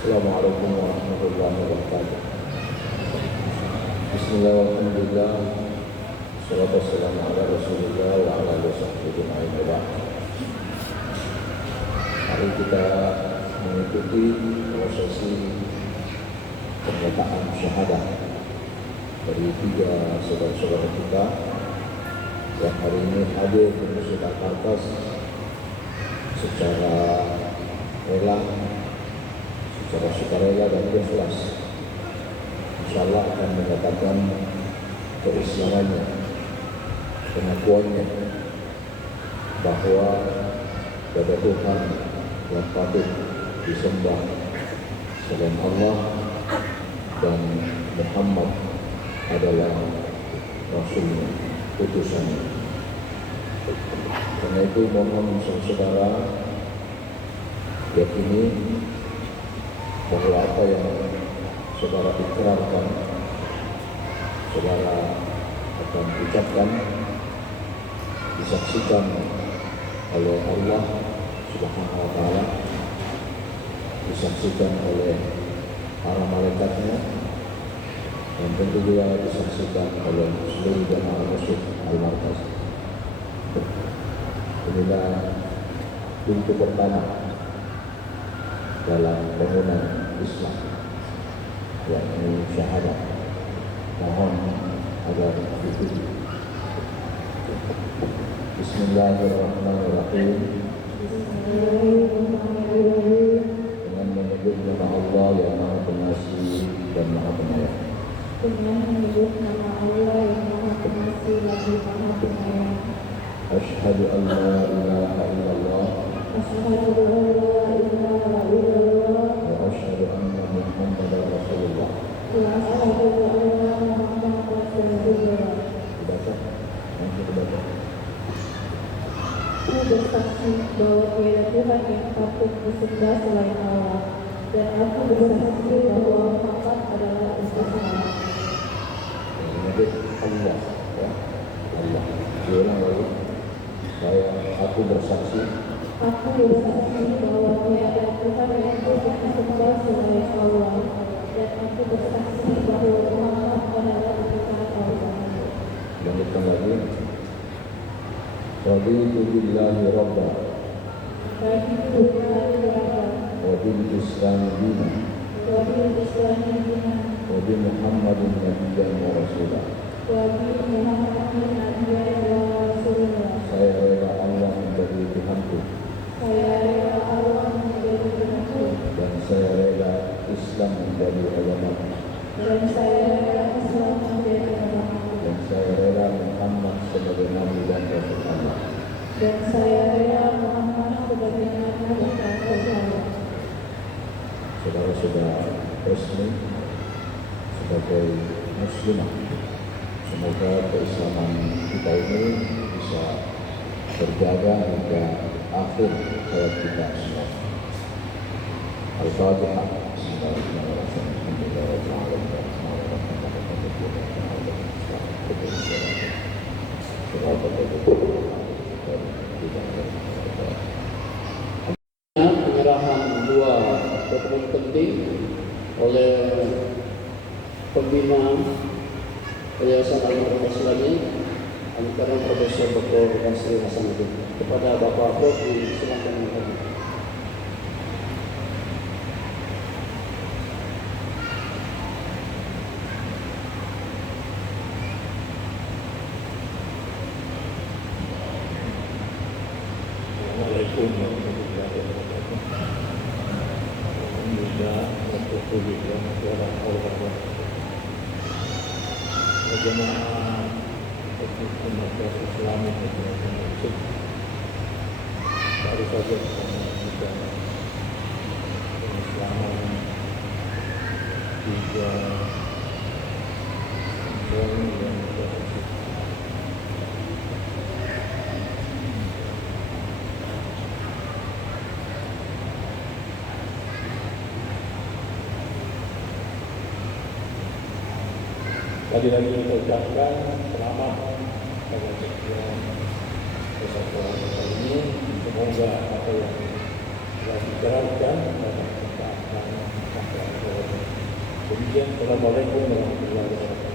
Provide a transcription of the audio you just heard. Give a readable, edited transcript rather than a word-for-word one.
Assalamualaikum warahmatullahi wabarakatuh. Bismillahirrahmanirrahim. Salatu wassalamu ala Rasulillah wa ala alihi wasallam. Mari kita mengikuti prosesi pernyataan syahadah dari 3 saudara-saudara kita yang hari ini hadir di Masjid Al-Markaz secara rela, secara sukarela dan ikhlas. Insyaallah akan mendapatkan keislamannya, pengakuannya bahwa ada Tuhan yang patut disembah selain Allah dan Muhammad adalah Rasulnya, utusannya. Karena itu mohon saudara yakini bahwa apa yang saudara ikrarkan, saudara akan ucapkan, disaksikan oleh Allah Subhanahu wa Ta'ala, disaksikan oleh para malaikatnya, dan tentu juga disaksikan oleh seluruh jamaah Masjid Al-Markaz. Inilah pintu pertama dalam bangunan Islam, yakni syahadat. Mohon agar diikuti. Bismillahirrahmanirrahim. Dengan menyebut nama Allah yang Maha Pengasih dan Maha Penyayang. Dengan menyebut nama Allah yang Maha Pengasih lagi Maha Penyayang. Asyhadu an la ilaha illallah Asyhadu an la ilaha illallah wa asyhadu anna Muhammadar Rasulullah. wa asyhadu anna Muhammadar Rasulullah. Dibaca, nanti dibaca. Aku bersaksi bahwa tiada Tuhan yang patut disembah selain Allah, dan aku bersaksi bahwa Muhammad adalah utusan Allah. Menyebut Allah, ya, Allah. Diulang lagi. Aku bersaksi Aku bersaksi bahwa tiada Tuhan yang patut disembah selain Allah, dan aku bersaksi bahwa Muhammad adalah utusan Allah. Lanjutkan lagi. Raditu billahi rabba Raditu billahi rabban wa bil Islam dinan wa bil Islami dinan wa bi Muhammadin nabiyyan wa rasulah. wa bi Muhammadin nabiyyan wa rasulullah. Saya rela Allah menjadi Tuhanku, Saya rela Allah menjadi Tuhanku, dan saya rela Islam menjadi agamaku, dan saya rela Islam menjadi agamaku, dan saya rela Muhammad sebagai Nabi dan Rasul Allah. dan saya rela Muhammad sebagai Nabi dan Rasul Allah. Saudara sudah resmi sebagai muslimah. Semoga keislaman kita ini bisa terjaga hingga akhir hayat kita semua. Al-Fatihah. Penyerahan 2 dokumen penting oleh pembina Yayasan Al-Markaz Islami antara Profesor Dr. Basri Hasanuddin kepada Bapak Prof. Silakan menghadiri. Assalamualaikum warahmatullahi wabarakatuh. Alhamdulillah jemaah Markaz Islami baru saja kita menyaksikan pengislaman 3 orang yang bersaksi. Lagi-lagi kita ucapkan selamat pada setiap persatuan kali ini. Semoga apa yang telah diterapkan dalam kesempatan Assalamualaikum warahmatullahi wabarakatuh.